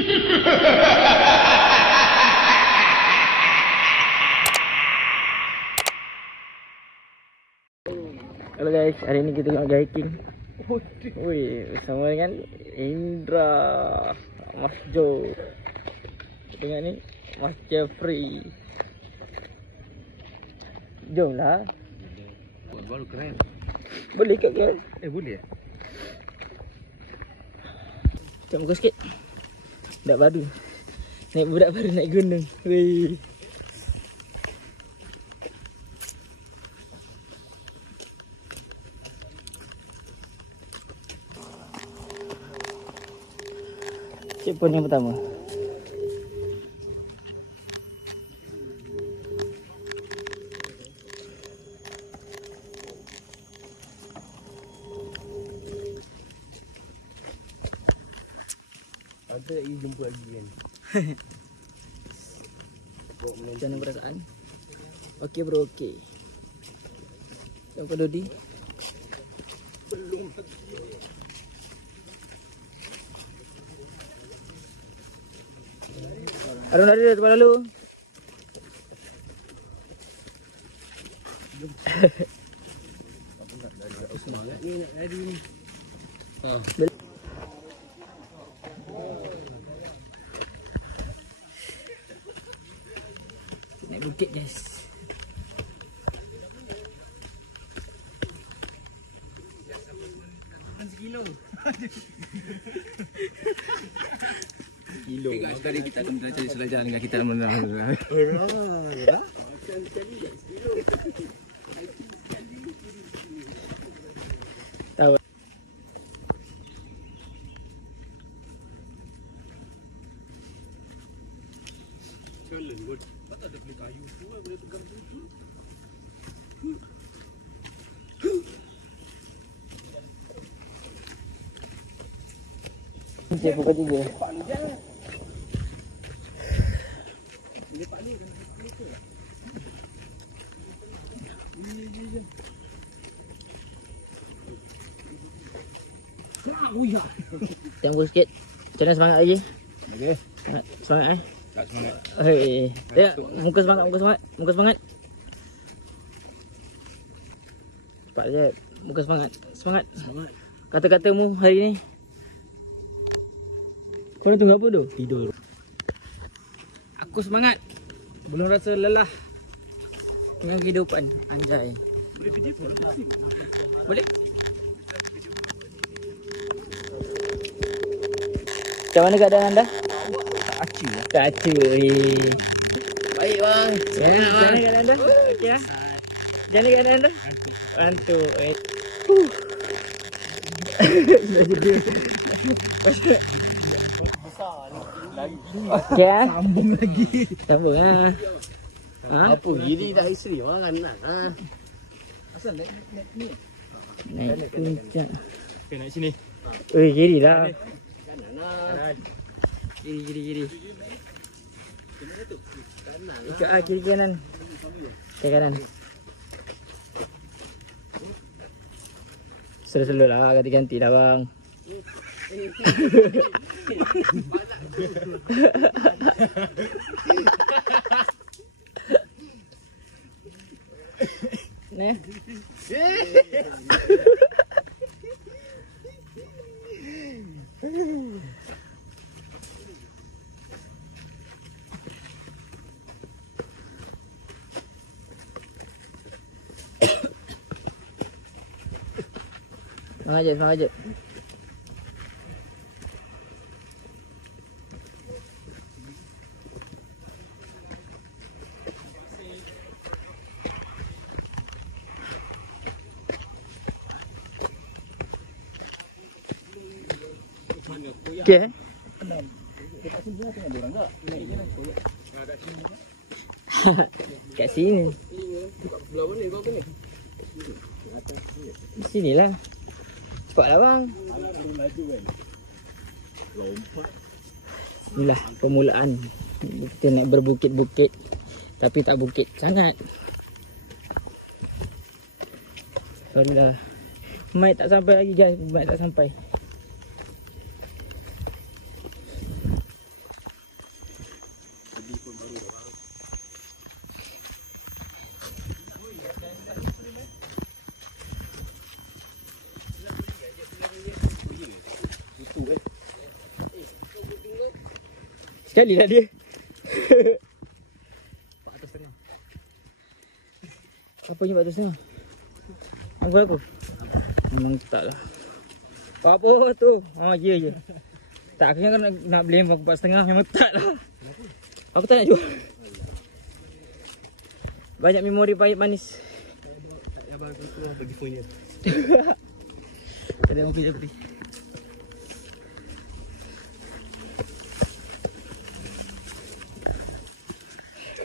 Halo guys, hari ni kita tengok hiking. Wih, bersama dengan Indra, Mas Jo. Tengok ni, Mas Jeffrey. Jomlah. Baru keren. Boleh kat guys? Boleh. Cak muka sikit. Budak baru. Budak baru naik gunung. Wih. Checkpoint yang pertama. Ada lagi jumpa lagi kan. Macam mana perasaan? Okey bro, okey. Siapa Dodi? Belum. Arun dari depan lalu. Semangat ni nak lari ni. Naik bukit guys. Sekilo. Kilo. Tadi kita akan belajar selajar dengan kita menang. Tahu. Challenge good. Patut ada beli kayu tu boleh pegang tu. Cek pukul 3. Tunggu sikit. Macam mana semangat lagi? Okey. Semangat Tak semangat. Hei. Tengok muka semangat, muka semangat, muka semangat. Cepat je. Muka semangat. Semangat. Semangat. Kata-katamu hari ni. Kau nak tunggu apa tu? Tidur. Aku semangat. Belum rasa lelah dengan kehidupan. Anjay. Boleh video pun. Boleh? Macam mana keadaan anda? Acu lah. Tak acu. Baik bang. Macam mana keadaan anda? Okey lah. Macam mana keadaan anda? Rantuk. Okey lah. Sambung lagi. Sambung lah. Apa gini dah isteri mana nak. Asal naik ni. Naik puncak. Okay, naik sini. Oi, kiri lah. Kanan lah. Kiri. Ikut ah, kiri kanan. Kiri kanan. Slow-slow lah, ganti-ganti lah bang. Ni. Semangat je. Okey. Kat sini. Belah mana kau kena? Di sinilah. Cepatlah bang. Inilah permulaan. Kita naik berbukit-bukit. Tapi tak bukit sangat. Sorry dah. Mic tak sampai lagi guys. Mic tak sampai. Sekali lah dia. 400 Apa je 400 Anggur aku? Memang tak lah. Apa tu? Oh ya ya. Tak, aku kan nak beli 4,5. Memang tak lah. Aku tak nak jual. Banyak memori pahit manis. Abang aku keluar bagi phone dia. Ada mobil je.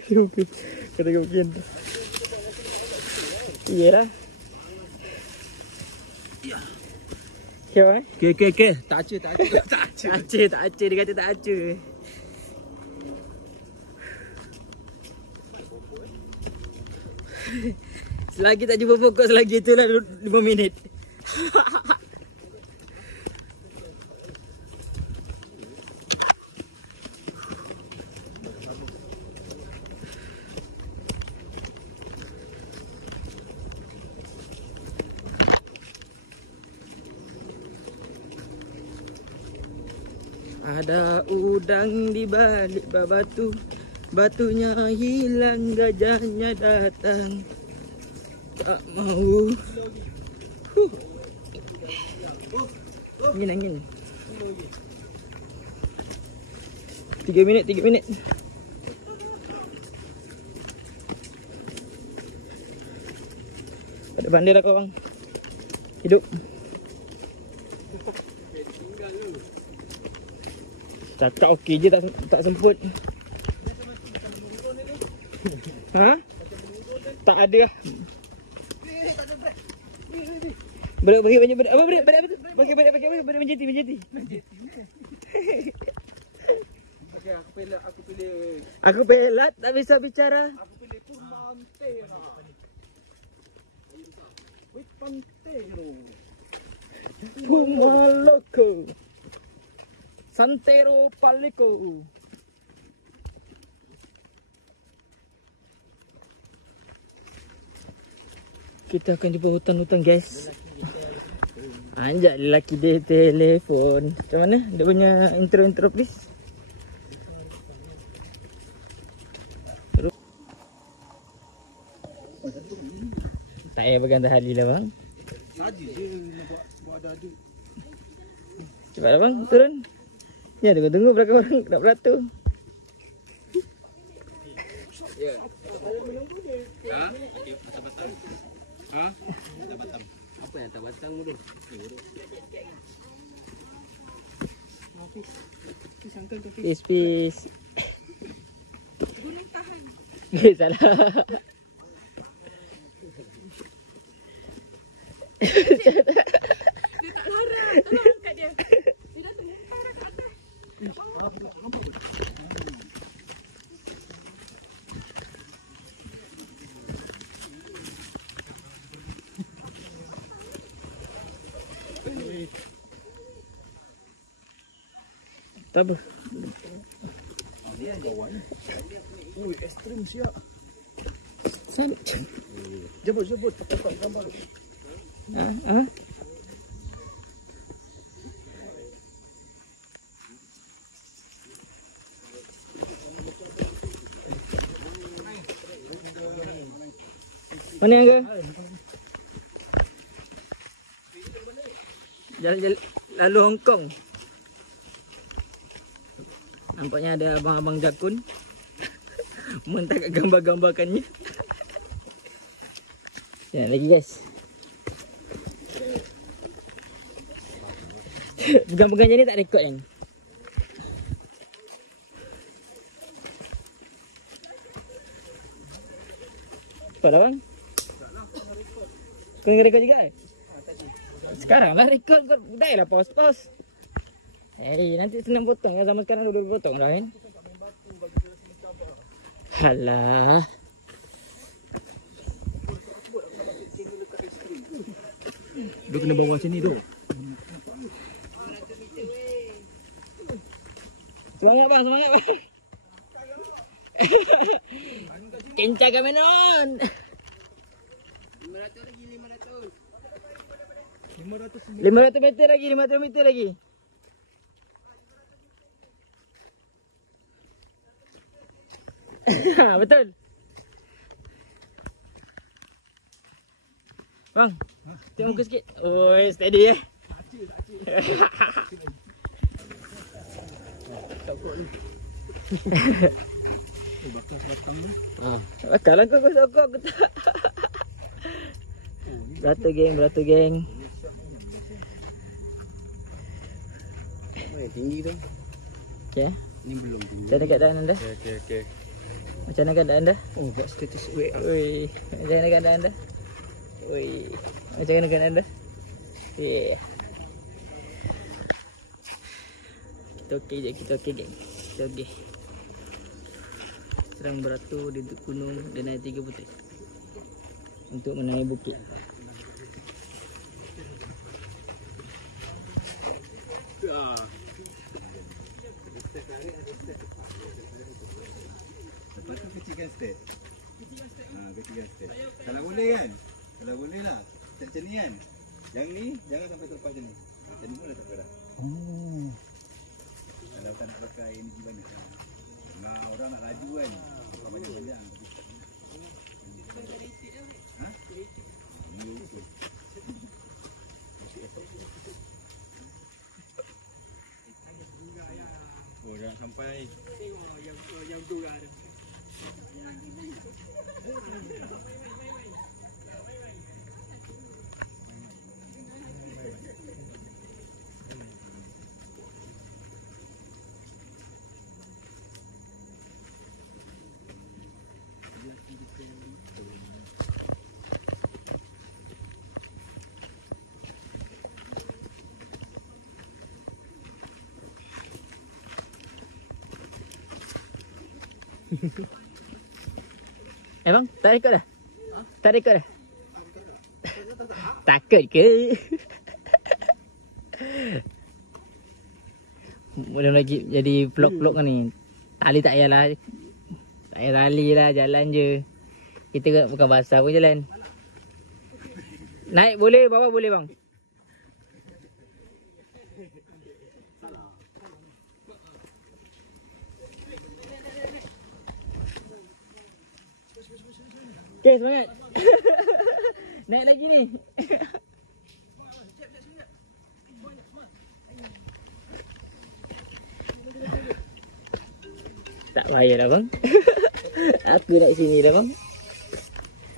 Okey. Kata kau begini. Iyalah. Ya. Okey. Tak acer. Tak aceh. Dia kata tak aceh. Selagi tak jumpa pokok, selagi itulah 5 minit. Ada udang di balik batu, batunya hilang, gajahnya datang. Tak mau. Angin. 3 minit. Ada bandar lah kau bang. Hidup. Cakap okey je, tak semput. Ha? Tak ada lah. Berat banyak. Apa berat? Bagi menjeti. Okey, aku pilih. Aku pelat, tak bisa bicara. Aku pilih Pantera. Wait, Pantero. Pumaloko. Santero Paliko. Kita akan jumpa hutan-hutan guys. Anjak lelaki dia telefon. Macam mana? Dia punya intro please. Tak payah bergantung hali lah bang. Saja je buat dadu. Cepatlah bang, turun. Ya, tunggu belakang orang nak beratur. Ya. Ha? Okey, batang. Ha? Batang. Apa yang batang dulu? Peace. Gunung tahan. Salah. Dia tak larang. Tolong kat dia. Dia dah terlempar dah kat atas. Tak apa. Ui, ekstrim siap. Jemput, pakai gambar. Ha? Mana yang ke? Jalan-jalan lalu Hong Kong. Nampaknya ada abang-abang jakun. Mentangkan gambar-gambarkannya. Ya, lagi guys. Pegang-pegang je ni tak rekod kan? Apa dah bang? Kau nak rekod juga? Sekarang lah rekod kau. Dah lah pause. Nanti senang potong lah. Zaman sekarang dah potong dah kan? Halah. Dia kena bawa macam ni tu. Semangat bang. Kencang kami non. 500 meter lagi. Betul. Bang, tengok muka sikit. Oi, steady eh. Bakal lah kau sokok aku tak. Beratur geng. Tinggi tu. Okay. Ni belum tinggi. Macam mana keadaan anda? Okey. Macam mana keadaan anda? Oh, buat status WA. Oi, macam mana keadaan anda? Oi, macam mana keadaan anda? Yeah. Kita okey je, kita okey geng. Kita okey. Sedang beratur di gunung Denai Tiga Puteri untuk menaik bukit. Lepas tu kecilkan step. Kecilkan step. Kalau boleh kan? Kalau boleh lah. Macam ni kan? Yang ni jangan sampai tepat macam ni. Macam ni pun dah tepat dah. Kalau tak nak pakai energi banyak lah. Kalau orang nak laju kan, pakai banyak-banyak. Ha? Oh, jangan sampai. Yang tu kan. Bang, tak rekod dah? Tak rekod dah? Takut ke? Belum lagi jadi vlog-vlog kan ni. Tali tak payahlah. Tak payah tali lah, jalan je. Kita bukan basah pun jalan. Naik boleh, bawah boleh bang. Okay, semangat. Naik lagi ni. Tak payah dah bang. Aku nak sini dah bang.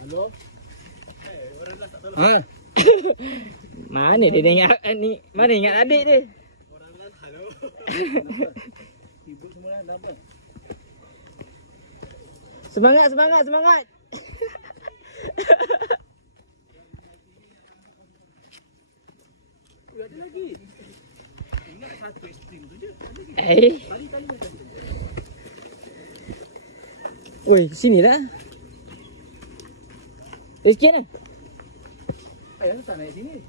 Hello? Ha? Mana dia ingat ni? Mana ingat adik dia? Ibu semua dah apa? Semangat, semangat, semangat. Ada lagi. Ingat satu ekstrim tu je. Tali macam tu. Oi, sini lah. Sikit lah. Ayah tak naik sini.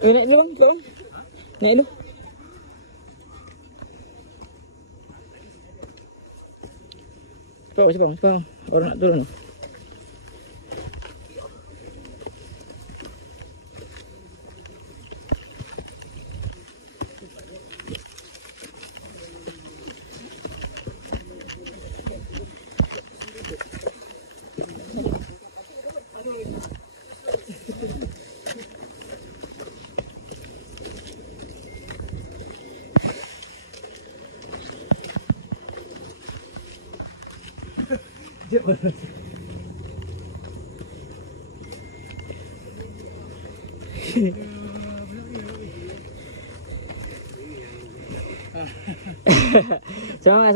Naik dulu bang, bang. Naik dulu. Cepat bang. Orang nak turun.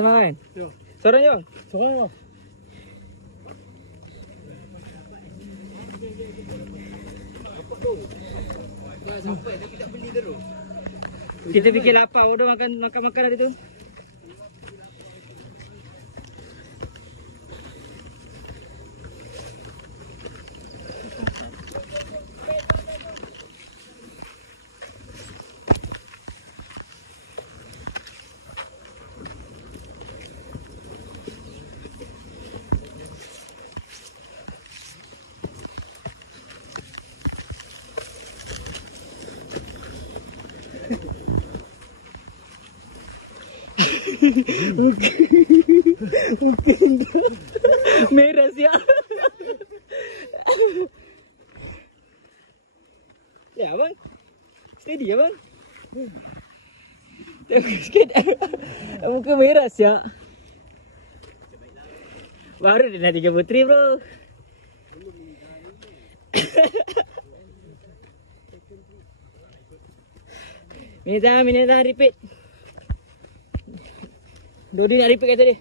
Semangat. Sorang je bang. Sorang je bang. Kita fikir lapar, order makan hari tu. Muka kau merah siap. Ya abang. Steady abang. Tengok sikit. Muka merah siap. Baru dia nak 3 puteri bro. Minit dah repeat. Dodi nak repeat kata dia.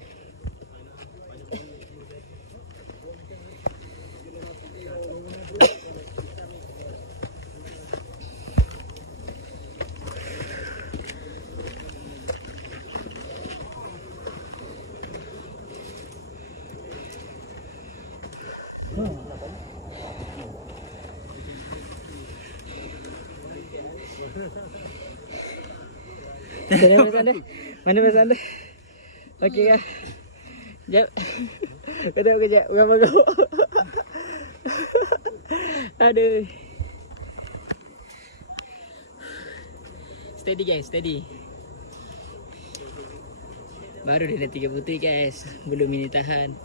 Mana pasal anda? Okey kan? Jap. Kau tengok kejap. Bukan bagus. Aduh. Steady guys, steady. Baru dia dah 3 puteri guys. Belum ini tahan.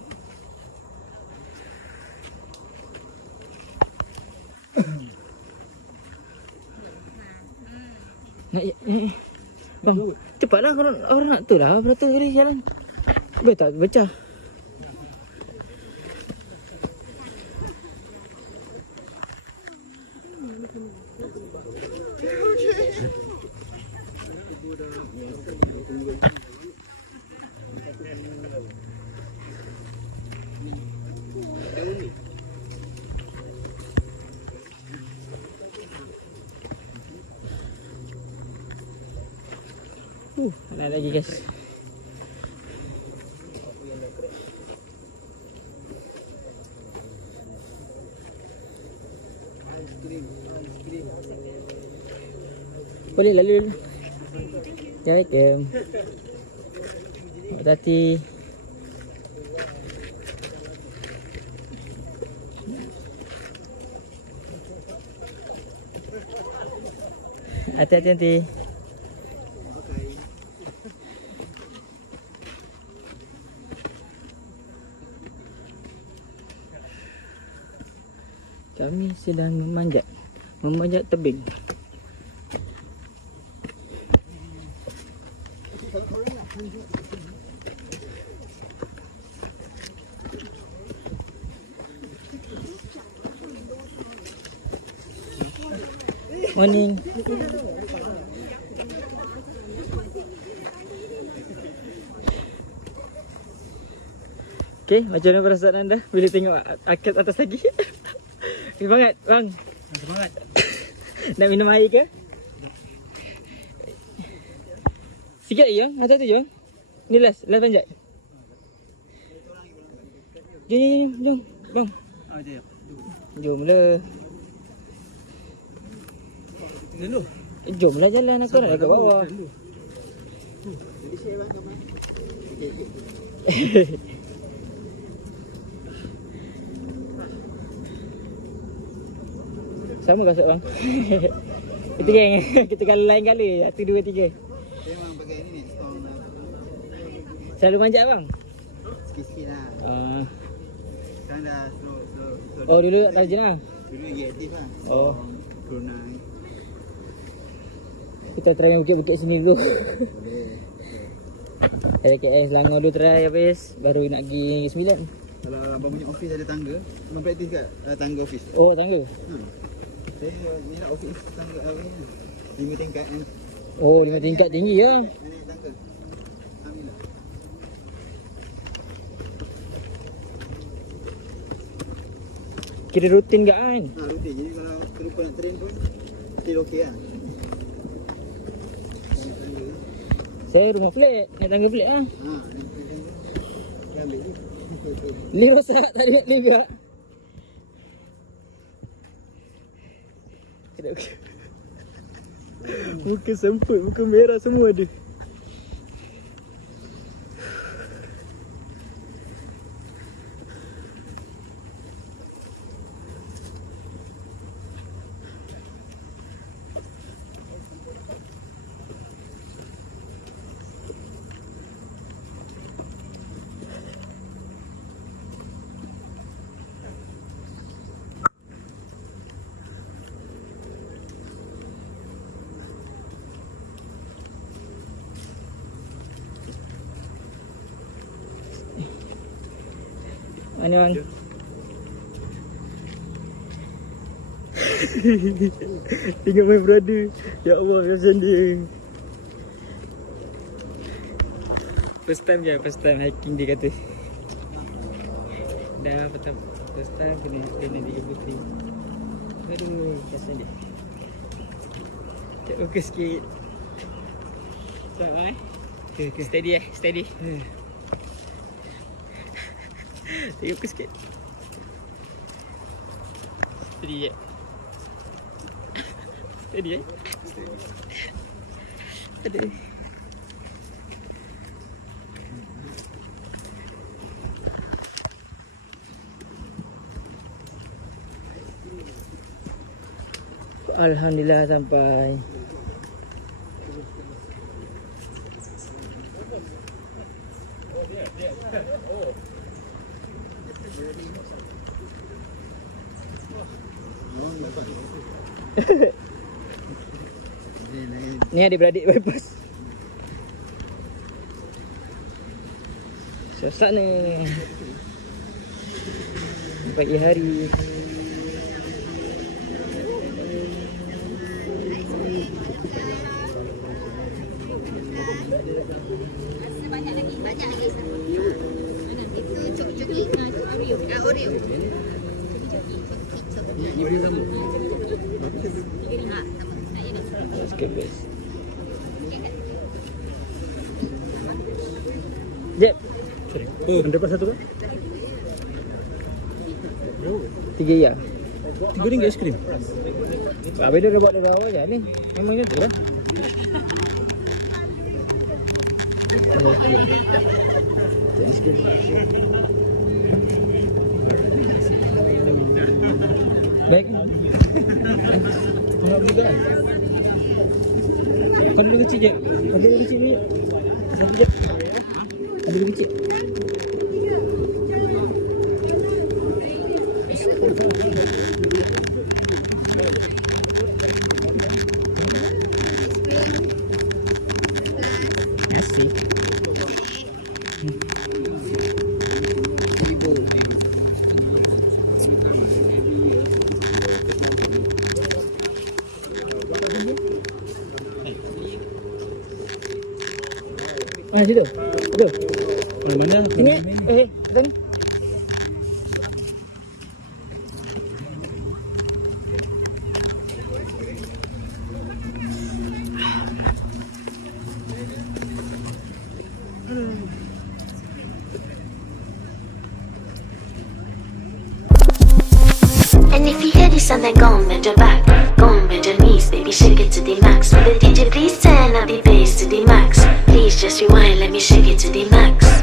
Bang, cepatlah orang nak tu lah. Beratus kali jalan. Boleh tak pecah? Naik lagi guys. Boleh lalu dulu. Assalamualaikum. Hati-hati. Hati-hati. Kami sedang memanjat tebing. Morning. Okay, macam mana perasaan anda bila tengok akad atas lagi? Semangat bang. Semangat. Nak minum air ke? Sikit lagi bang. Atas tu je bang. Ni last panjat. Jom bang. Jomlah. Jomlah jalan, aku nak dekat bawah. Sama kasut bang. Kita geng. Kita kalau lain kali 1, 2, 3. Memang pakai ni stone. Selalu manjat bang? Sikit-sikit lah. Sekarang dah slow. Oh dulu tak rajin lah? Dulu lagi aktif lah. Oh. Corona ni. Kita try bukit-bukit sini dulu. Boleh. LKS Selangor dulu try habis. Baru nak pergi 9. Kalau abang punya office ada tangga, abang praktis kat tangga office. Oh tangga? Saya ni nak office tangga apa ni? 5 tingkat ni. Oh 5 tingkat tinggi ya. Ni tangga. Ambil lah. Kira rutin ke kan? Rutin. Jadi kalau terlupa nak train pun still okey lah. Saya rumah flat, naik tangga flat lah. Dia ambil ni. Lift rosak, tak ada lift ke? Muka semput, muka merah semua ada. Mana bang? Tengok my brother. Ya Allah, macam dia. First time hiking dia kata. Dah first time kena 3 putri. Aduh, kasihan dia. Cak muka sikit. Sabar Okay. Steady. Tengok muka sikit. Steady Aduh. Alhamdulillah sampai. Ni adik-beradik bypass. Susah ni. Pagi hari. Banyak lagi. Itu cok-cok Oreo. Ini beli sama. Sikit guys. Jep. Oh, dapat satu kan? 3 ya. RM3 aiskrim. Habis dia buat dari awal je ni. Memang macam tu lah. Baik. Nak beli kan? Kau dulu kecil je. Kau dulu kecil ni. Satu je. Kau dulu kecil. Nasi. Mana situ? Itu. Kalau mana? Ini. Itu ni. And if you hear this sound, then go and bend your back, go and bend your knees, baby, shake it to the max. Will the DJ please turn up the bass to the max? Please just rewind, let me shake it to the max.